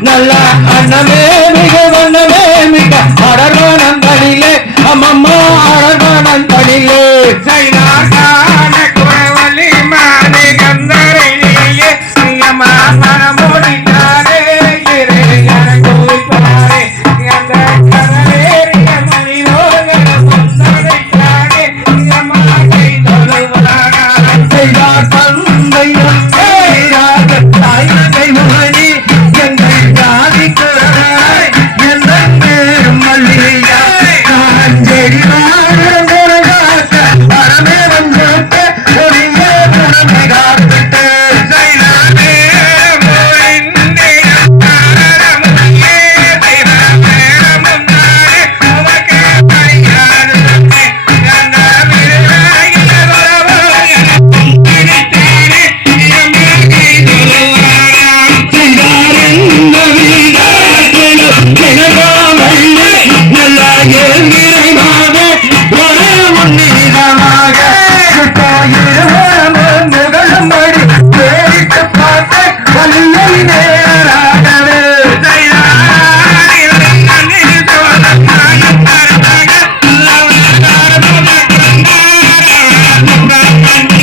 நல்ல அண்ணமே மிக வண்ணமே மிக அடர்வானம் Lady Thank you.